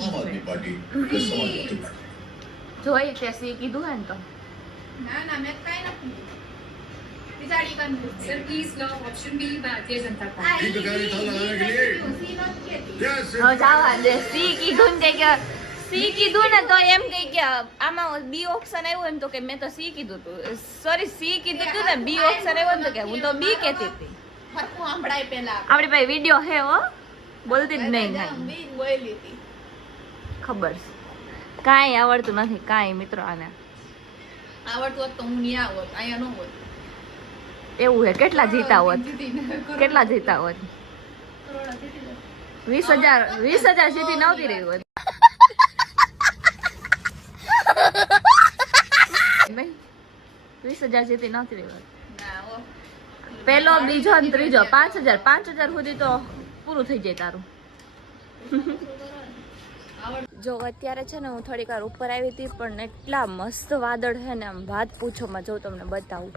આમ આદમી પાર્ટી સમાજવાદી પાર્ટી જોઈ તે સી કીધું હે ને તો ના ના મેં કઈ નથી बिचारी का सर प्लीज लो option B Bharatiya Janata party ठीक है थाला आने के लिए यस હવે જાવા દે સી કીધું ને કે સી કીધું ને તો એમ કહી કે આમાં બી ઓપ્શન આવ્યું એમ તો કે મેં તો સી કીધું તું સોરી સી કીધું તું ને બી ઓપ્શન આવ્યો ને તો કે હું તો બી કહેતી હતી હરકું સાંભળાય પેલા આપણી પાસે વિડિયો હે હો બોલતી જ નહીં કાંઈ બી બોલી હતી ખબર છે કાંઈ આવડતું નથી કાંઈ મિત્રો આને આવડતું હોત તો હું નહીં આવત અહીંયા ન હોત એવું હે કેટલા જીતા હોત કેટલા જીતા હોત 20,000 જીતી નહોતી રહી હોત 20,000 જીતી નહોતી રહી હોત ના હો પહેલો બીજો ને ત્રીજો 5,000 સુધી તો પૂરું થઈ જાય તારું જો અત્યારે છે ને હું થોડીક વાર ઉપર આવી હતી પણ એટલા મસ્ત વાદળ છે ને આમ વાત પૂછોમાં જો તમને બતાવું